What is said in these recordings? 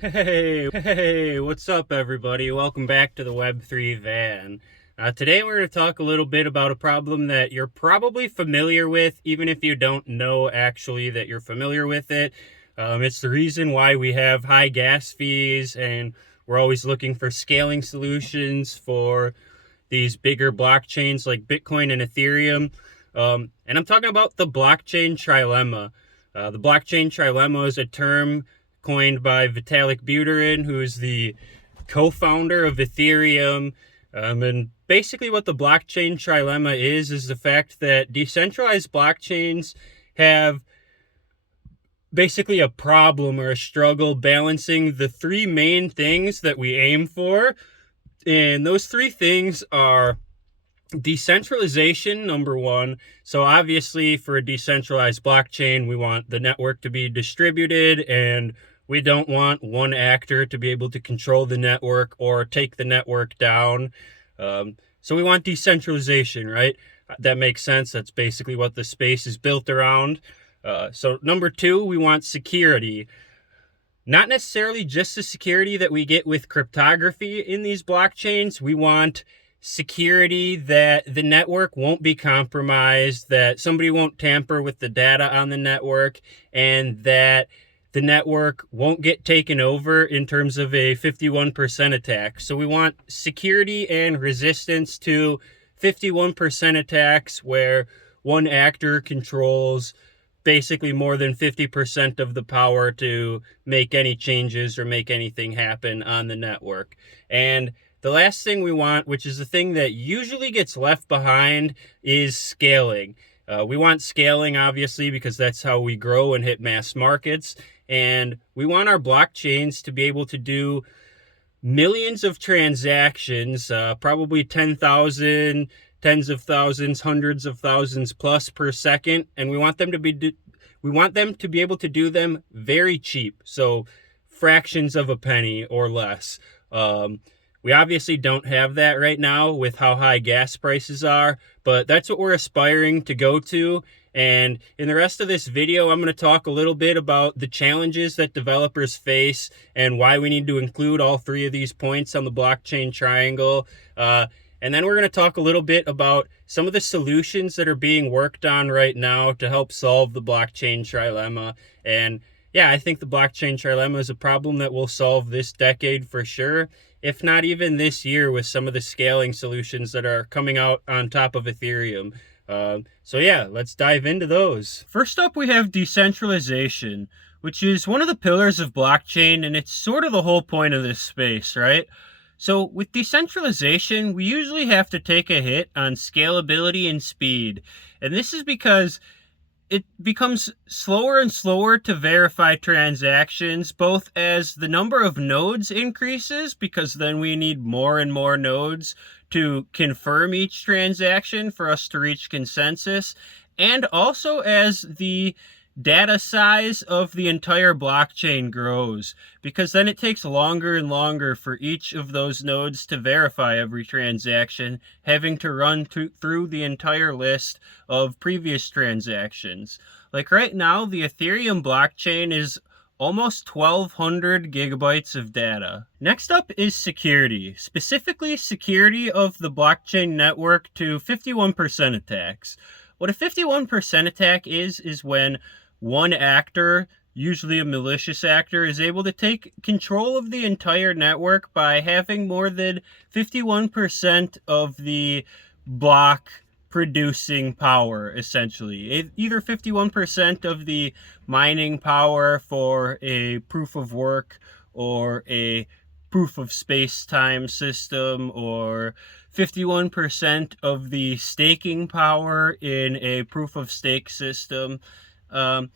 Hey, what's up, everybody? Welcome back to the Web3 van. Today we're going to talk a little bit about a problem that you're probably familiar with, even if you don't know actually that you're familiar with it. It's the reason why we have high gas fees, and we're always looking for scaling solutions for these bigger blockchains like Bitcoin and Ethereum. And I'm talking about the Blockchain Trilemma. The Blockchain Trilemma is a term coined by Vitalik Buterin, who is the co-founder of Ethereum. And basically what the Blockchain Trilemma is the fact that decentralized blockchains have basically a problem or a struggle balancing the three main things that we aim for. And those three things are decentralization, number one. So obviously for a decentralized blockchain, we want the network to be distributed, and we don't want one actor to be able to control the network or take the network down. So we want decentralization, right? That makes sense. That's basically what the space is built around. So number two, we want security. Not necessarily just the security that we get with cryptography in these blockchains. We want security that the network won't be compromised, that somebody won't tamper with the data on the network, and that the network won't get taken over in terms of a 51% attack. So we want security and resistance to 51% attacks where one actor controls basically more than 50% of the power to make any changes or make anything happen on the network. And the last thing we want, which is the thing that usually gets left behind, is scaling. We want scaling, obviously, because that's how we grow and hit mass markets. And we want our blockchains to be able to do millions of transactions, probably 10,000, tens of thousands, hundreds of thousands plus per second, and we want them to be able to do them very cheap, so fractions of a penny or less. We obviously don't have that right now with how high gas prices are, but that's what we're aspiring to go to. And in the rest of this video, I'm going to talk a little bit about the challenges that developers face and why we need to include all three of these points on the blockchain triangle. And then we're going to talk a little bit about some of the solutions that are being worked on right now to help solve the blockchain trilemma. And yeah, I think the blockchain trilemma is a problem that we'll solve this decade for sure, if not even this year, with some of the scaling solutions that are coming out on top of Ethereum. So yeah, let's dive into those. First up, we have decentralization, which is one of the pillars of blockchain, and it's sort of the whole point of this space, right? So with decentralization, we usually have to take a hit on scalability and speed. And this is because it becomes slower and slower to verify transactions, both as the number of nodes increases, because then we need more and more nodes to confirm each transaction for us to reach consensus, and also as the data size of the entire blockchain grows, because then it takes longer and longer for each of those nodes to verify every transaction, having to run through the entire list of previous transactions. Like right now, the Ethereum blockchain is almost 1,200 gigabytes of data. Next up is security, specifically security of the blockchain network to 51% attacks. What a 51% attack is when one actor, usually a malicious actor, is able to take control of the entire network by having more than 51% of the block producing power, essentially. Either 51% of the mining power for a proof of work or a proof of space-time system, or 51% of the staking power in a proof of stake system. And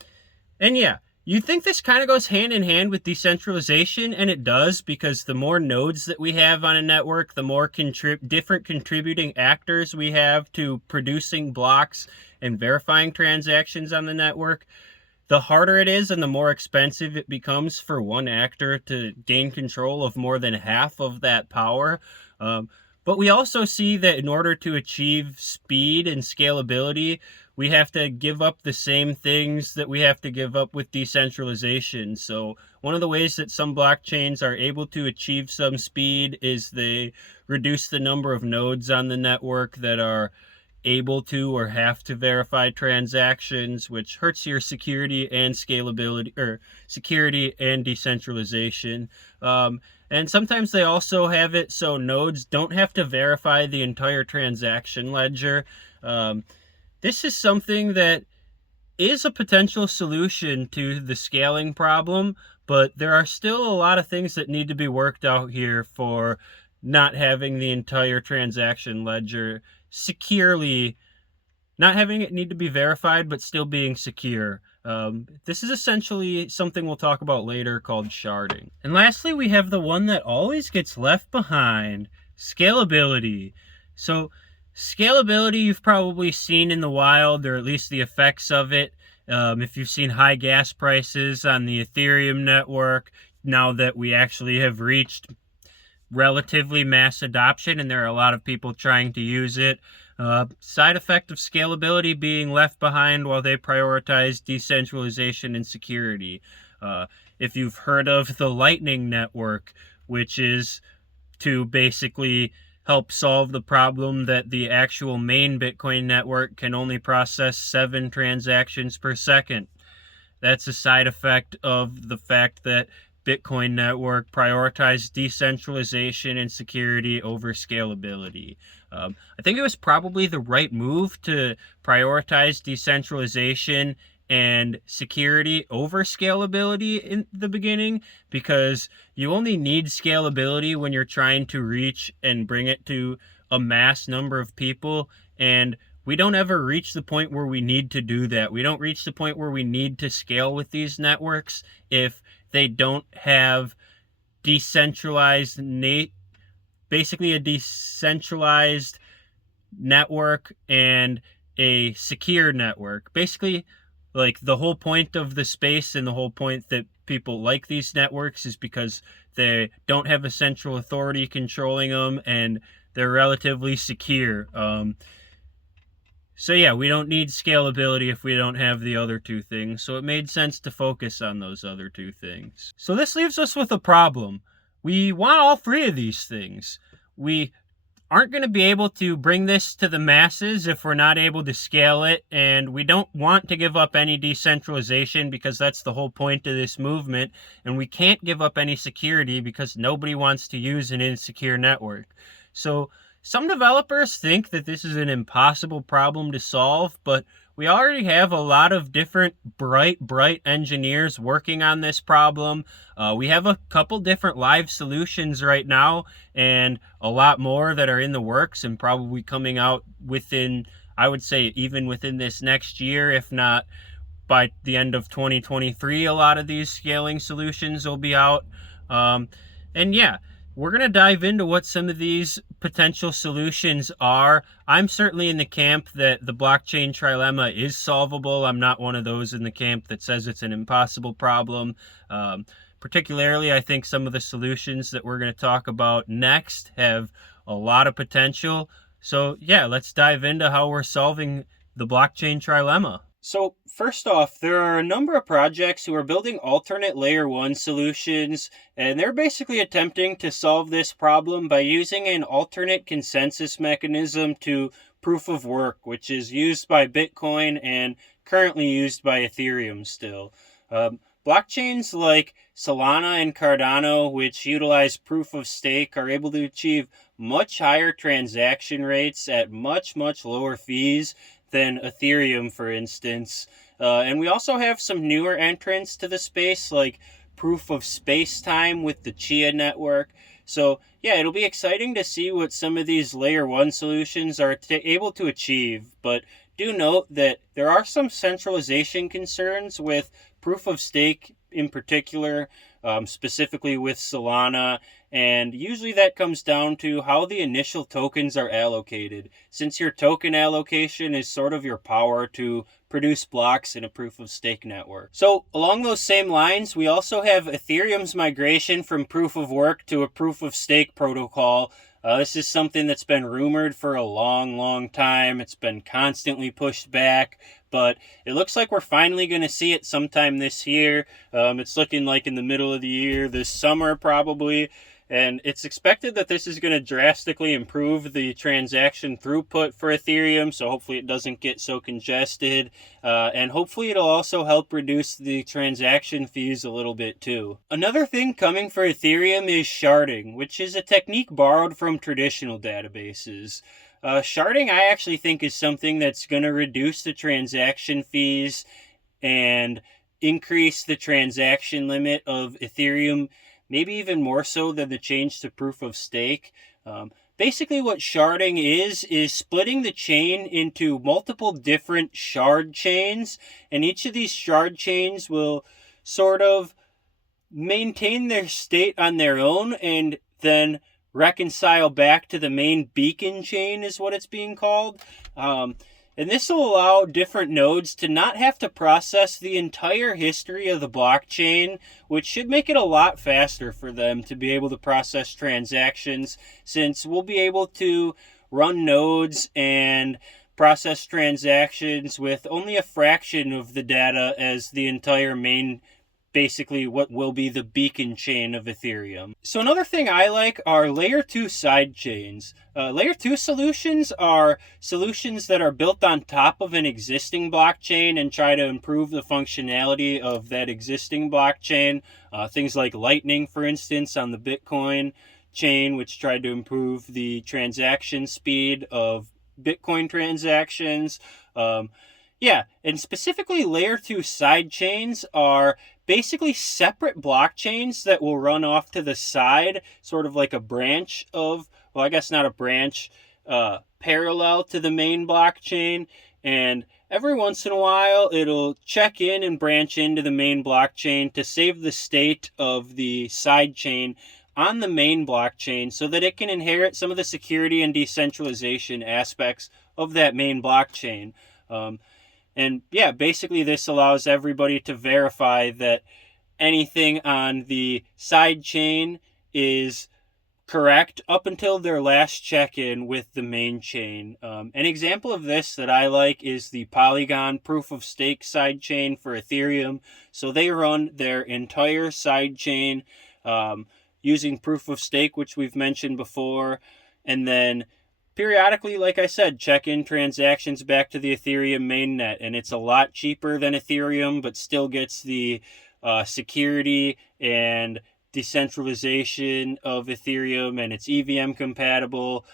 yeah, you think this kind of goes hand in hand with decentralization, and it does, because the more nodes that we have on a network, the more different contributing actors we have to producing blocks and verifying transactions on the network, the harder it is and the more expensive it becomes for one actor to gain control of more than half of that power. But we also see that in order to achieve speed and scalability, we have to give up the same things that we have to give up with decentralization. So one of the ways that some blockchains are able to achieve some speed is they reduce the number of nodes on the network that are able to or have to verify transactions, which hurts your security and scalability, or security and decentralization. And sometimes they also have it so nodes don't have to verify the entire transaction ledger. This is something that is a potential solution to the scaling problem, but there are still a lot of things that need to be worked out here for not having the entire transaction ledger securely, not having it need to be verified, but still being secure. This is essentially something we'll talk about later called sharding. And lastly, we have the one that always gets left behind, scalability. So scalability you've probably seen in the wild, or at least the effects of it. If you've seen high gas prices on the Ethereum network, now that we actually have reached relatively mass adoption and there are a lot of people trying to use it. Side effect of scalability being left behind while they prioritize decentralization and security. If you've heard of the Lightning Network, which is to basically help solve the problem that the actual main Bitcoin network can only process 7 transactions per second. That's a side effect of the fact that Bitcoin network prioritized decentralization and security over scalability. I think it was probably the right move to prioritize decentralization and security over scalability in the beginning, because you only need scalability when you're trying to reach and bring it to a mass number of people, and we don't ever reach the point where we need to do that. We don't reach the point where we need to scale with these networks if they don't have decentralized, basically a decentralized network and a secure network. Basically, like, the whole point of the space and the whole point that people like these networks is because they don't have a central authority controlling them and they're relatively secure. So yeah, we don't need scalability if we don't have the other two things, so it made sense to focus on those other two things. So this leaves us with a problem. We want all 3 of these things. We aren't going to be able to bring this to the masses if we're not able to scale it, and we don't want to give up any decentralization because that's the whole point of this movement, and we can't give up any security because nobody wants to use an insecure network. So some developers think that this is an impossible problem to solve, but we already have a lot of different bright engineers working on this problem. We have a couple different live solutions right now, and a lot more that are in the works and probably coming out within, I would say, even within this next year, if not by the end of 2023, a lot of these scaling solutions will be out. And yeah, we're going to dive into what some of these potential solutions are. I'm certainly in the camp that the blockchain trilemma is solvable. I'm not one of those in the camp that says it's an impossible problem. Particularly, I think some of the solutions that we're going to talk about next have a lot of potential. So yeah, let's dive into how we're solving the blockchain trilemma. So first off, there are a number of projects who are building alternate layer 1 solutions, and they're basically attempting to solve this problem by using an alternate consensus mechanism to proof of work, which is used by Bitcoin and currently used by Ethereum still. Blockchains like Solana and Cardano, which utilize proof of stake, are able to achieve much higher transaction rates at much lower fees than Ethereum, for instance. And we also have some newer entrants to the space, like proof of space-time with the Chia network. So yeah, it'll be exciting to see what some of these layer 1 solutions are able to achieve. But do note that there are some centralization concerns with proof of stake in particular, specifically with Solana, and usually that comes down to how the initial tokens are allocated, since your token allocation is sort of your power to produce blocks in a proof of stake network. So along those same lines, we also have Ethereum's migration from proof of work to a proof of stake protocol. This is something that's been rumored for a long time. It's been constantly pushed back, but it looks like we're finally going to see it sometime this year. It's looking like in the middle of the year, this summer probably. And it's expected that this is going to drastically improve the transaction throughput for Ethereum, so hopefully it doesn't get so congested. And hopefully it'll also help reduce the transaction fees a little bit too. Another thing coming for Ethereum is sharding, which is a technique borrowed from traditional databases. Sharding, I actually think, is something that's going to reduce the transaction fees and increase the transaction limit of Ethereum, maybe even more so than the change to proof of stake. Basically what sharding is splitting the chain into multiple different shard chains, and each of these shard chains will sort of maintain their state on their own and then reconcile back to the main beacon chain is what it's being called. And this will allow different nodes to not have to process the entire history of the blockchain, which should make it a lot faster for them to be able to process transactions, since we'll be able to run nodes and process transactions with only a fraction of the data as the entire main, basically what will be the beacon chain of Ethereum. So another thing I like are layer 2 sidechains. Layer 2 solutions are solutions that are built on top of an existing blockchain and try to improve the functionality of that existing blockchain. Things like Lightning, for instance, on the Bitcoin chain, which tried to improve the transaction speed of Bitcoin transactions. And specifically layer 2 sidechains are basically separate blockchains that will run off to the side, sort of like a branch of, well, I guess not a branch, parallel to the main blockchain. And every once in a while, it'll check in and branch into the main blockchain to save the state of the sidechain on the main blockchain so that it can inherit some of the security and decentralization aspects of that main blockchain. And yeah, basically this allows everybody to verify that anything on the side chain is correct up until their last check-in with the main chain. An example of this that I like is the Polygon proof of stake side chain for Ethereum. So they run their entire side chain using proof of stake, which we've mentioned before, and then periodically, like I said, check in transactions back to the Ethereum mainnet, and it's a lot cheaper than Ethereum, but still gets the security and decentralization of Ethereum, and it's EVM compatible.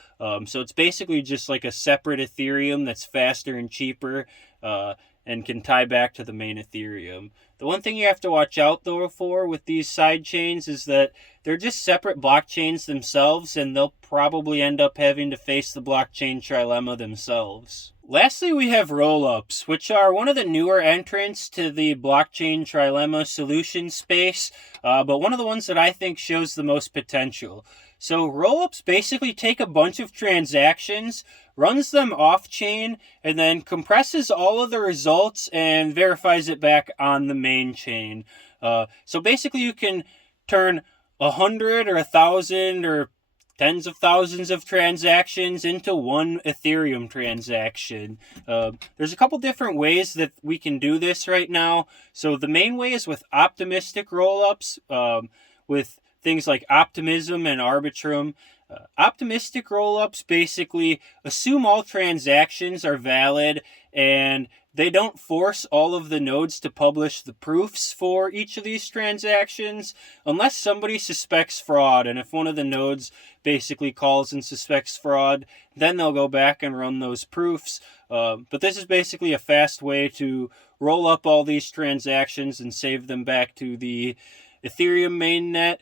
So it's basically just like a separate Ethereum that's faster and cheaper and can tie back to the main Ethereum. The one thing you have to watch out though for with these side chains is that they're just separate blockchains themselves, and they'll probably end up having to face the blockchain trilemma themselves. Lastly, we have rollups, which are one of the newer entrants to the blockchain trilemma solution space, but one of the ones that I think shows the most potential. So rollups basically take a bunch of transactions, runs them off-chain, and then compresses all of the results and verifies it back on the main chain. So basically you can turn 100 or 1,000 or tens of thousands of transactions into one Ethereum transaction. There's a couple different ways that we can do this right now. So the main way is with optimistic rollups, with things like Optimism and Arbitrum. Optimistic rollups basically assume all transactions are valid, and they don't force all of the nodes to publish the proofs for each of these transactions unless somebody suspects fraud. And if one of the nodes basically calls and suspects fraud, then they'll go back and run those proofs. But this is basically a fast way to roll up all these transactions and save them back to the Ethereum mainnet.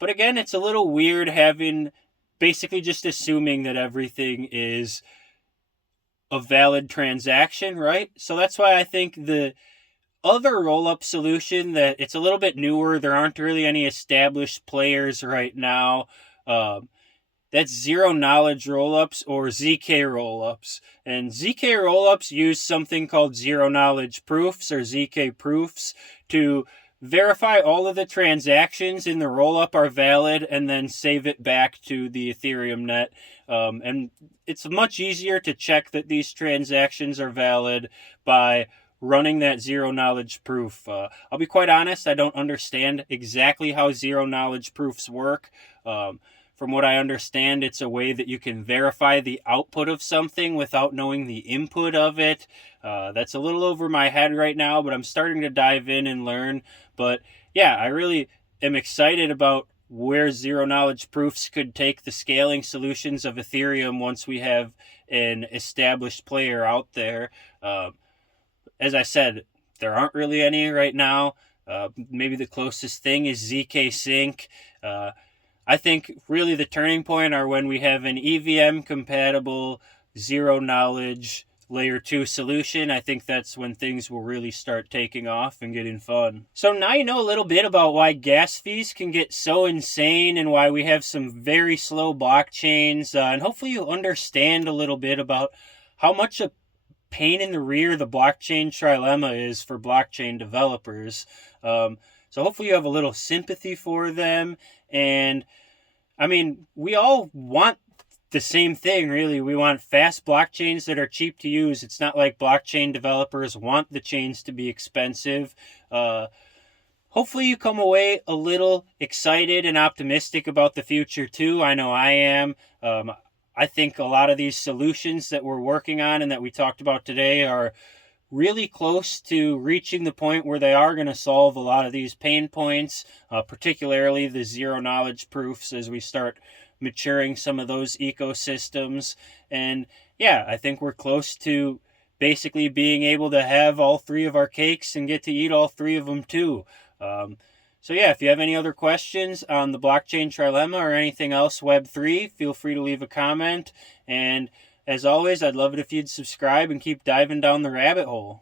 But again, it's a little weird having basically just assuming that everything is a valid transaction, right? So that's why I think the other rollup solution that it's a little bit newer, there aren't really any established players right now, that's zero knowledge rollups or ZK rollups. And ZK rollups use something called zero knowledge proofs or ZK proofs to verify all of the transactions in the rollup are valid, and then save it back to the Ethereum net. And it's much easier to check that these transactions are valid by running that zero knowledge proof. I'll be quite honest, I don't understand exactly how zero knowledge proofs work. From what I understand, it's a way that you can verify the output of something without knowing the input of it. That's a little over my head right now, but I'm starting to dive in and learn. But yeah, I really am excited about where zero knowledge proofs could take the scaling solutions of Ethereum once we have an established player out there. As I said, there aren't really any right now. Maybe the closest thing is ZK Sync. I think really the turning point are when we have an EVM compatible zero knowledge layer 2 solution. I think that's when things will really start taking off and getting fun. So now you know a little bit about why gas fees can get so insane and why we have some very slow blockchains. And hopefully you understand a little bit about how much a pain in the rear the blockchain trilemma is for blockchain developers. So hopefully you have a little sympathy for them. And I mean, we all want the same thing, really. We want fast blockchains that are cheap to use. It's not like blockchain developers want the chains to be expensive. Hopefully you come away a little excited and optimistic about the future too. I know I am. I think a lot of these solutions that we're working on and that we talked about today are really close to reaching the point where they are going to solve a lot of these pain points, particularly the zero knowledge proofs as we start maturing some of those ecosystems. And yeah, I think we're close to basically being able to have all three of our cakes and get to eat all three of them too. So yeah, if you have any other questions on the blockchain trilemma or anything else Web3, feel free to leave a comment. And as always, I'd love it if you'd subscribe and keep diving down the rabbit hole.